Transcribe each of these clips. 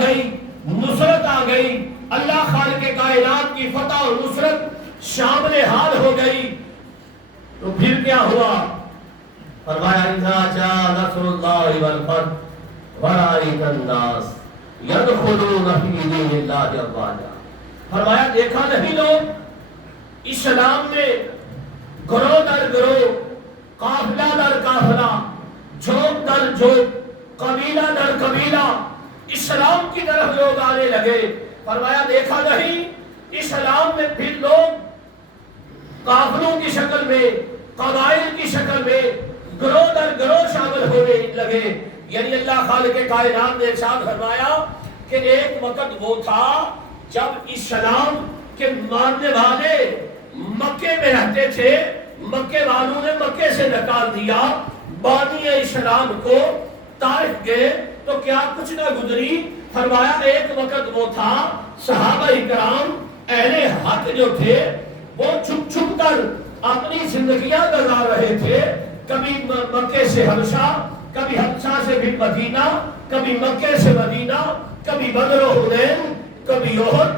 گئی، نصرت آ گئی، اللہ خالق کائنات کی فتح اور نصرت شامل حال ہو گئی، تو پھر کیا ہوا؟ فرمایا اذا جاء نصر اللہ والفتح ورأیت الناس یدخلون فی دین اللہ افواجا۔ فرمایا دیکھا نہیں لوگ اسلام میں گروہ در گروہ، قافلہ در قافلہ، جھوک در جھوک، قبیلہ در قبیلہ اسلام کی طرف لوگ آنے لگے۔ فرمایا دیکھا نہیں اسلام میں پھر لوگ قافلوں کی شکل میں، قبائل کی شکل میں گروہ در گروہ شامل ہونے لگے۔ یعنی اللہ خالق کائنات نے ارشاد فرمایا کہ ایک وقت وہ تھا جب اسلام کے ماننے والے مکے میں رہتے تھے، مکے والوں نے مکے سے نکال دیا، بانی اسلام کو طائف گئے تو کیا کچھ نہ گزری۔ فرمایا ایک وقت وہ تھا صحابہ کرام اہل حق جو تھے وہ چھپ چھپ کر اپنی زندگیاں گزار رہے تھے، کبھی مکے سے حبشہ، کبھی حبشہ سے پھر مدینہ، کبھی مکے سے مدینہ، کبھی بدر و حنین، کبھی احد،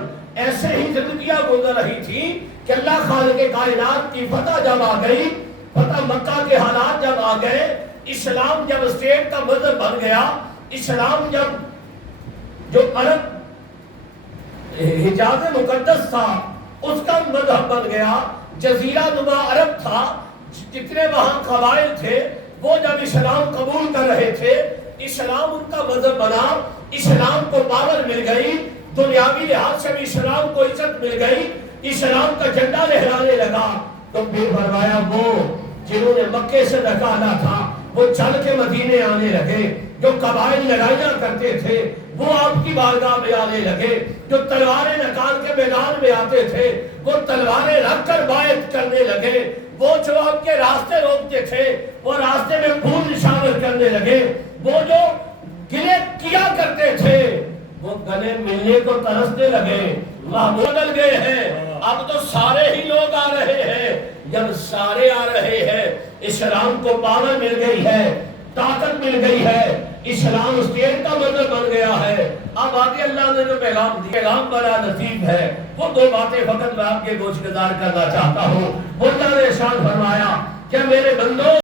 ایسے ہی زندگیاں گزر رہی تھی کہ اللہ خالق کائنات کی فتح جب آ گئی، فتح مکہ کے حالات جب آ گئے، اسلام جب اسٹیٹ کا مذہب بن گیا، اسلام جب جو عرب حجاز مقدس تھا اس کا مذہب بن گیا، جزیرہ نما عرب تھا، جتنے وہاں قبائل تھے وہ جب اسلام قبول کر رہے تھے، اسلام ان کا مذہب بنا، اسلام کو پاور مل گئی، دنیاوی لحاظ سے بھی اسلام کو عزت مل گئی، اسلام کا جھنڈا لہرانے لگا، تو پھر فرمایا وہ جنہوں نے مکے سے نکالا تھا وہ چل کے مدینے آنے لگے، جو قبائل لڑائیاں کرتے تھے وہ آپ کی بارگاہ میں آنے لگے، جو تلواریں نکال کے میدان میں آتے تھے وہ تلواریں رکھ کر بیعت کرنے لگے، وہ جو آپ کے راستے روکتے تھے وہ راستے میں پھول نشانت کرنے لگے، وہ جو گلے کیا کرتے تھے وہ گلے ملنے کو ترسنے لگے۔ بدل گئے ہیں، اب تو سارے ہی لوگ آ رہے ہیں، جب سارے آ رہے ہیں اسلام کو پاور مل گئی ہے، طاقت مل گئی ہے، اسلام اسٹیٹ کا مذہب بن گیا ہے، اب آگے اللہ نے جو پیغام دیا، پیغام بڑا لطیف ہے، وہ دو باتیں فقط میں آپ کے گوش گزار کرنا چاہتا ہوں۔ اللہ نے ارشاد فرمایا کہ میرے بندو